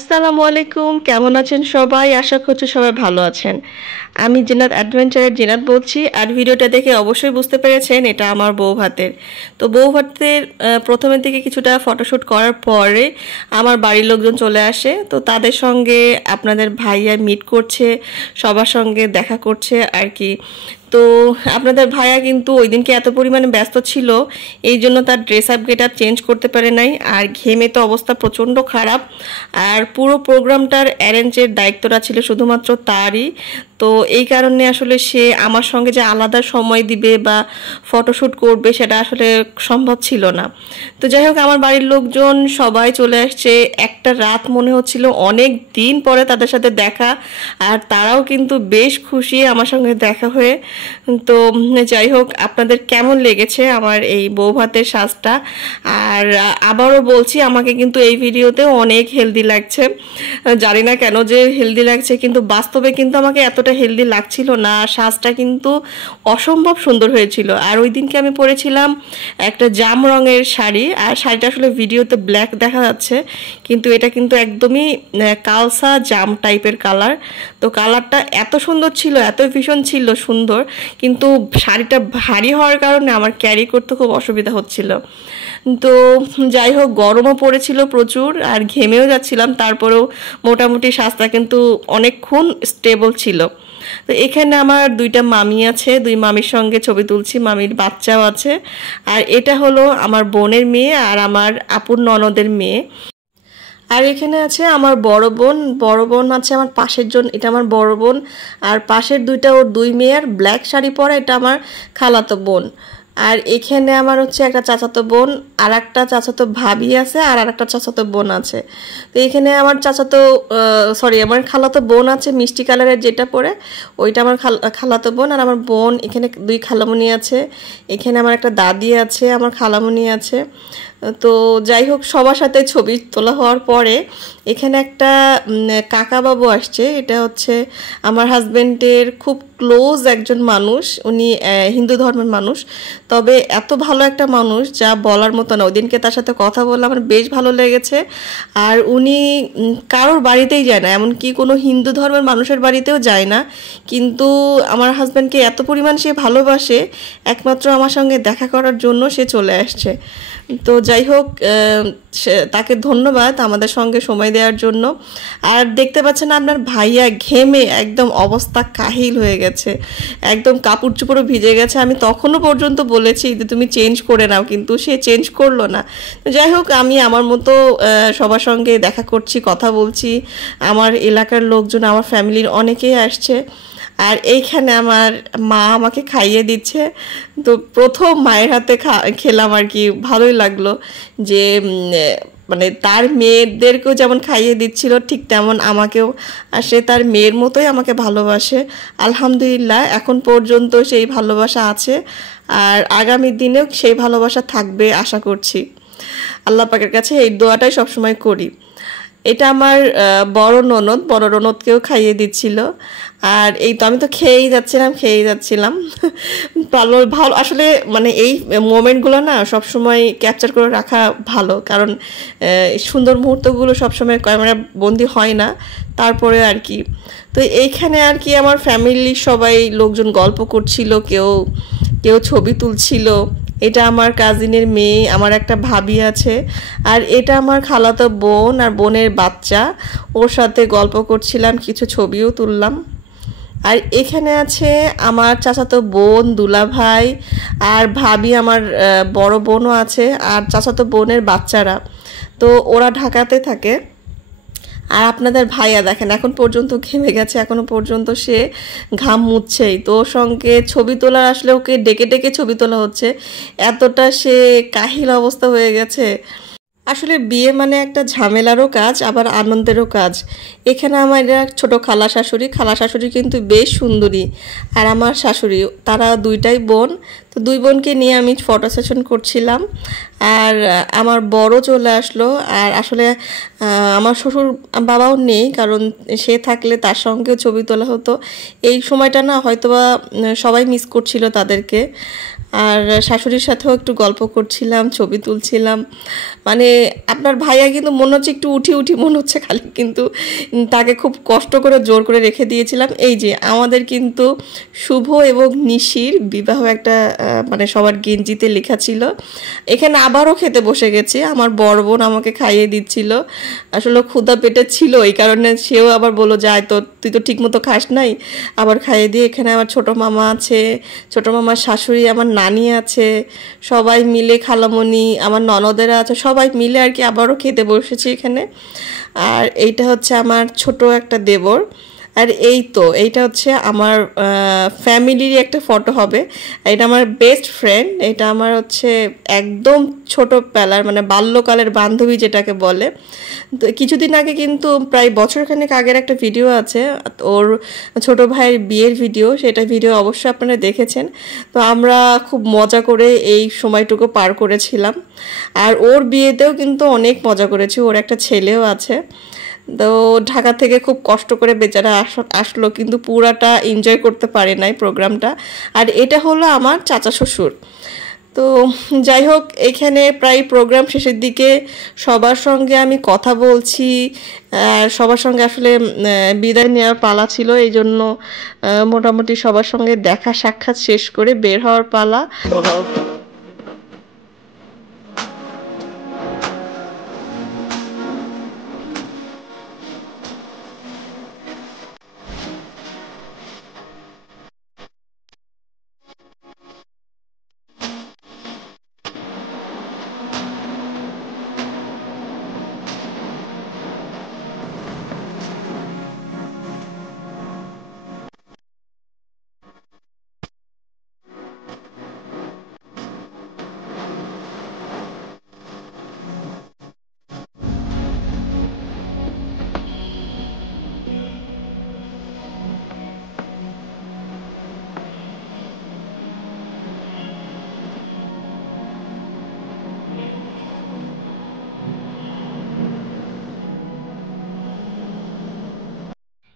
আসসালামু আলাইকুম, কেমন আছেন সবাই? আশা করছি সবাই ভালো আছেন। আমি জিনাত অ্যাডভেঞ্চারের জিনাত বলছি। আর ভিডিওটা দেখে অবশ্যই বুঝতে পেরেছেন এটা আমার বউ ভাতের। তো বউ ভাতের প্রথমের দিকে কিছুটা ফটোশ্যুট করার পরে আমার বাড়ির লোকজন চলে আসে। তো তাদের সঙ্গে আপনাদের ভাইয়া মিট করছে, সবার সঙ্গে দেখা করছে আর কি। তো আপনাদের ভাইয়া কিন্তু ওই দিনকে এত পরিমাণে ব্যস্ত ছিল, এই জন্য তার dress up get up change করতে পারে নাই। আর ঘেমে তো অবস্থা প্রচণ্ড খারাপ। আর পুরো প্রোগ্রামটার অ্যারেঞ্জের দায়িত্বটা ছিল শুধুমাত্র তারই। তো এই কারণে আসলে সে আমার সঙ্গে যে আলাদা সময় দিবে বা ফটোশ্যুট করবে সেটা আসলে সম্ভব ছিল না। তো যাই হোক, আমার বাড়ির লোকজন সবাই চলে আসছে। একটা রাত মনে হচ্ছিল অনেক দিন পরে তাদের সাথে দেখা, আর তারাও কিন্তু বেশ খুশি আমার সঙ্গে দেখা হয়ে। তো যাই হোক, আপনাদের কেমন লেগেছে আমার এই বউ ভাতের সাজটা? আর আবারও বলছি, আমাকে কিন্তু এই ভিডিওতে অনেক হেলদি লাগছে। জানি না কেন যে হেলদি লাগছে, কিন্তু বাস্তবে কিন্তু আমাকে এতটা হেলদি লাগছিল না। সাজটা কিন্তু অসম্ভব সুন্দর হয়েছিল। আর ওই দিনকে আমি পরেছিলাম একটা জাম রঙের শাড়ি, আর শাড়িটা আসলে ভিডিওতে ব্ল্যাক দেখা যাচ্ছে, কিন্তু এটা কিন্তু একদমই কালসা জাম টাইপের কালার। তো কালারটা এত সুন্দর ছিল, এত ভীষণ ছিল সুন্দর, কিন্তু শাড়িটা ভারী হওয়ার কারণে আমার ক্যারি করতে খুব অসুবিধা হচ্ছিল। তো যাই হোক, গরমও পড়েছিল প্রচুর আর ঘেমেও যাচ্ছিলাম, তারপরেও মোটামুটি সাজটা কিন্তু অনেকক্ষণ স্টেবল ছিল। তো এখানে আমার দুইটা মামি আছে, দুই মামির সঙ্গে ছবি তুলছি, মামির বাচ্চাও আছে। আর এটা হলো আমার বোনের মেয়ে আর আমার আপুর ননদের মেয়ে। আর এখানে আছে আমার বড় বোন। বড় বোন আছে আমার পাশের জন, এটা আমার বড় বোন। আর পাশের দুইটা ওর দুই মেয়ে, আর ব্ল্যাক শাড়ি পরা এটা আমার খালাতো বোন। আর এখানে আমার হচ্ছে একটা চাচাতো বোন, আর একটা চাচাতো ভাবি আছে, আর একটা চাচাতো বোন আছে। তো এখানে আমার আমার খালাতো বোন আছে মিষ্টি কালারের যেটা পরে, ওইটা আমার খালাতো বোন। আর আমার বোন এখানে দুই খালামণি আছে, এখানে আমার একটা দাদি আছে, আমার খালামণি আছে। তো যাই হোক, সবার সাথে ছবি তোলা হওয়ার পরে এখানে একটা কাকাবাবু আসছে। এটা হচ্ছে আমার হাজব্যান্ডের খুব ক্লোজ একজন মানুষ। উনি হিন্দু ধর্মের মানুষ, তবে এত ভালো একটা মানুষ যা বলার মতো না। ওদিনকে তার সাথে কথা বললে আমার বেশ ভালো লেগেছে। আর উনি কারোর বাড়িতেই যায় না, এমনকি কোনো হিন্দু ধর্মের মানুষের বাড়িতেও যায় না, কিন্তু আমার হাজব্যান্ডকে এত পরিমাণ সে ভালোবাসে, একমাত্র আমার সঙ্গে দেখা করার জন্য সে চলে আসছে। তো যাই হোক, তাকে ধন্যবাদ আমাদের সঙ্গে সময় দেওয়ার জন্য। আর দেখতে পাচ্ছেন আপনার ভাইয়া ঘেমে একদম অবস্থা কাহিল হয়ে গেছে, একদম কাপড় চোপড়ও ভিজে গেছে। আমি তখনও পর্যন্ত বলেছি যে তুমি চেঞ্জ করে নাও, কিন্তু সে চেঞ্জ করলো না। যাই হোক, আমি আমার মতো সবার সঙ্গে দেখা করছি, কথা বলছি। আমার এলাকার লোকজন, আমার ফ্যামিলির অনেকেই আসছে। আর এইখানে আমার মা আমাকে খাইয়ে দিচ্ছে। তো প্রথম মায়ের হাতে খেলাম আর কি, ভালোই লাগলো যে মানে তার মেয়েদেরকেও যেমন খাইয়ে দিচ্ছিল ঠিক তেমন আমাকেও। আর সে তার মেয়ের মতোই আমাকে ভালোবাসে। আলহামদুলিল্লাহ, এখন পর্যন্ত সেই ভালোবাসা আছে, আর আগামী দিনেও সেই ভালোবাসা থাকবে আশা করছি। আল্লাহ পাকের কাছে এই দোয়াটাই সবসময় করি। এটা আমার বড় ননদকেও খাইয়ে দিচ্ছিল। আর এই তো আমি তো খেয়েই যাচ্ছিলাম ভালো ভালো আসলে, মানে এই মোমেন্টগুলো না সবসময় ক্যাপচার করে রাখা ভালো, কারণ সুন্দর মুহূর্তগুলো সবসময় ক্যামেরা বন্দি হয় না, তারপরে আর কি। তো এইখানে আর কি আমার ফ্যামিলির সবাই লোকজন গল্প করছিল, কেউ ছবি তুলছিল। এটা আমার কাজিনের মেয়ে, আমার একটা ভাবি আছে, আর এটা আমার খালাতো বোন আর বোনের বাচ্চা, ওর সাথে গল্প করছিলাম, কিছু ছবিও তুললাম। আর এখানে আছে আমার চাচাতো বোন, দুলাভাই আর ভাবি, আমার বড় বোনও আছে, আর চাচাতো বোনের বাচ্চারা। তো ওরা ঢাকাতে থাকে। আর আপনাদের ভাইয়া দেখেন এখন পর্যন্ত ঘেমে গেছে, এখনো পর্যন্ত সে ঘাম মুছছেই। তো ওর সঙ্গে ছবি তোলার আসলে ওকে ডেকে ডেকে ছবি তোলা হচ্ছে, এতটা সে কাহিল অবস্থা হয়ে গেছে। আসলে বিয়ে মানে একটা ঝামেলারও কাজ, আবার আনন্দেরও কাজ। এখানে আমার ছোট খালা শাশুড়ি কিন্তু বেশ সুন্দরী, আর আমার শাশুড়ি, তারা দুইটাই বোন। তো দুই বোনকে নিয়ে আমি ফটো সেশন করছিলাম আর আমার বড় চলে আসলো আর আসলে আমার শ্বশুর বাবাও নেই কারণ সে থাকলে তার সঙ্গেও ছবি তোলা হতো এই সময়টা না হয়তোবা সবাই মিস করছিল তাদেরকে আর শাশুড়ির সাথেও একটু গল্প করছিলাম ছবি তুলছিলাম মানে আপনার ভাইয়া কিন্তু মনে হচ্ছে একটু উঠি মনে হচ্ছে খালি কিন্তু তাকে খুব কষ্ট করে জোর করে রেখে দিয়েছিলাম এই যে আমাদের কিন্তু শুভ এবং নিশির বিবাহ একটা মানে সবার গেঞ্জিতে লেখা ছিল এখানে আবারও খেতে বসে গেছি আমার বড় বোন আমাকে খাইয়ে দিচ্ছিল আসলে ক্ষুধা পেটে ছিল এই কারণে সেও আবার বললো যায় তো তুই তো ঠিকমতো খাস নাই আবার খাইয়ে দিয়ে এখানে আমার ছোট মামা আছে ছোট মামার শাশুড়ি আমার নানি আছে সবাই মিলে খালামণি আমার ননদেরা আছে সবাই মিলে আর কি আবারও খেতে বসেছি এখানে আর এইটা হচ্ছে আমার ছোট একটা দেবর আর এইটা হচ্ছে আমার ফ্যামিলির একটা ফটো হবে এটা আমার বেস্ট ফ্রেন্ড এটা আমার হচ্ছে একদম ছোটবেলার মানে বাল্যকালের বান্ধবী যেটাকে বলে তো কিছুদিন আগে কিন্তু প্রায় বছরখানেক আগের একটা ভিডিও আছে ওর ছোট ভাইয়ের বিয়ের ভিডিও সেটা ভিডিও অবশ্যই আপনারা দেখেছেন তো আমরা খুব মজা করে এই সময়টুকু পার করেছিলাম আর ওর বিয়েতেও কিন্তু অনেক মজা করেছি ওর একটা ছেলেও আছে তো ঢাকা থেকে খুব কষ্ট করে বেচারা আসলো কিন্তু পুরাটা এনজয় করতে পারে নাই প্রোগ্রামটা আর এটা হলো আমার চাচা শ্বশুর তো যাই হোক এখানে প্রায় প্রোগ্রাম শেষের দিকে সবার সঙ্গে আমি কথা বলছি সবার সঙ্গে আসলে বিদায় নেওয়ার পালা ছিল এই জন্য মোটামুটি সবার সঙ্গে দেখা সাক্ষাৎ শেষ করে বের হওয়ার পালা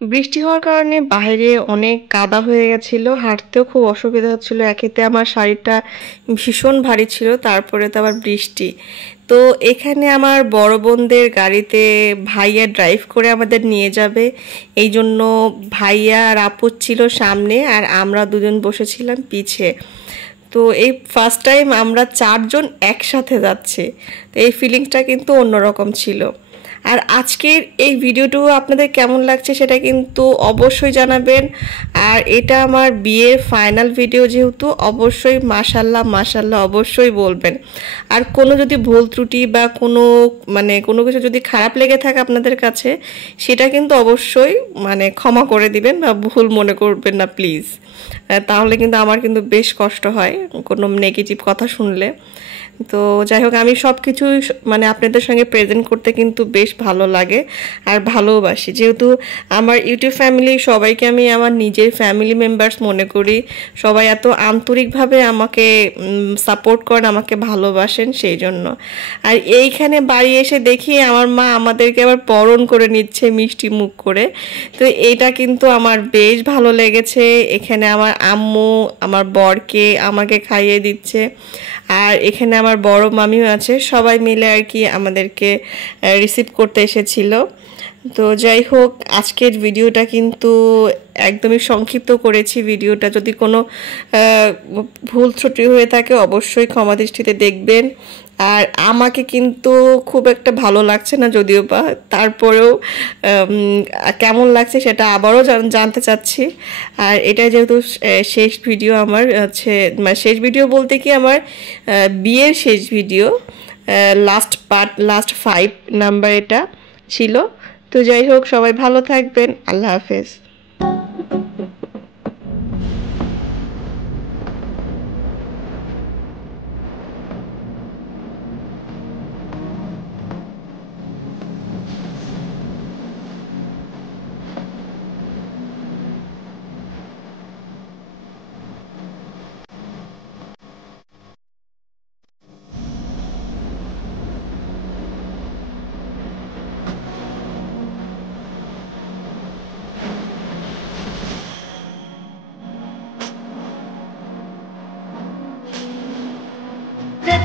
বৃষ্টি হওয়ার কারণে বাইরে অনেক কাদা হয়ে গেছিল হাঁটতেও খুব অসুবিধা হচ্ছিল একেতে আমার শাড়িটা ভীষণ ভারী ছিল তারপরে তো আবার বৃষ্টি তো এখানে আমার বড় বোনদের গাড়িতে ভাইয়া ড্রাইভ করে আমাদের নিয়ে যাবে এই জন্য ভাইয়া আর আপু ছিল সামনে আর আমরা দুজন বসেছিলাম পিছে তো এই ফার্স্ট টাইম আমরা চারজন একসাথে যাচ্ছি তো এই ফিলিংসটা কিন্তু অন্যরকম ছিল আর আজকের এই ভিডিওটা আপনাদের কেমন লাগছে সেটা কিন্তু অবশ্যই জানাবেন আর এটা আমার বিয়ের ফাইনাল ভিডিও যেহেতু অবশ্যই মাশাআল্লাহ অবশ্যই বলবেন আর কোনো যদি ভুল ত্রুটি বা কোনো কিছু যদি খারাপ লেগে থাকে আপনাদের কাছে সেটা কিন্তু অবশ্যই ক্ষমা করে দিবেন বা ভুল মনে করবেন না প্লিজ তাহলে কিন্তু আমার কিন্তু বেশ কষ্ট হয় কোনো নেগেটিভ কথা শুনলে তো যাই হোক আমি সব কিছু আপনাদের সঙ্গে প্রেজেন্ট করতে কিন্তু বেশ ভালো লাগে আর ভালোবাসি যেহেতু আমার ইউটিউব ফ্যামিলি সবাইকে আমি আমার নিজের ফ্যামিলি মেম্বার্স মনে করি সবাই এত আন্তরিকভাবে আমাকে সাপোর্ট করেন আমাকে ভালোবাসেন সেই জন্য আর এইখানে বাড়ি এসে দেখি আমার মা আমাদেরকে আবার বরণ করে নিচ্ছে মিষ্টি মুখ করে তো এটা কিন্তু আমার বেশ ভালো লেগেছে এখানে আমার আম্মু আমার বরকে আমাকে খাইয়ে দিচ্ছে আর এখানে আমার বড় মামিও আছে সবাই মিলে আর কি আমাদেরকে রিসিভ করতে এসেছিল তো যাই হোক আজকের ভিডিওটা কিন্তু একদমই সংক্ষিপ্ত করেছি ভিডিওটা যদি কোনো ভুল ত্রুটি হয়ে থাকে অবশ্যই ক্ষমা দৃষ্টিতে দেখবেন আর আমাকে কিন্তু খুব একটা ভালো লাগছে না যদিও বা তারপরেও কেমন লাগছে সেটা আবারও জানতে চাচ্ছি আর এটা যেহেতু শেষ ভিডিও আমার হচ্ছে শেষ ভিডিও বলতে কি আমার বিয়ের শেষ ভিডিও লাস্ট 5 নাম্বার এটা ছিল তো যাই হোক সবাই ভালো থাকবেন আল্লাহ হাফেজ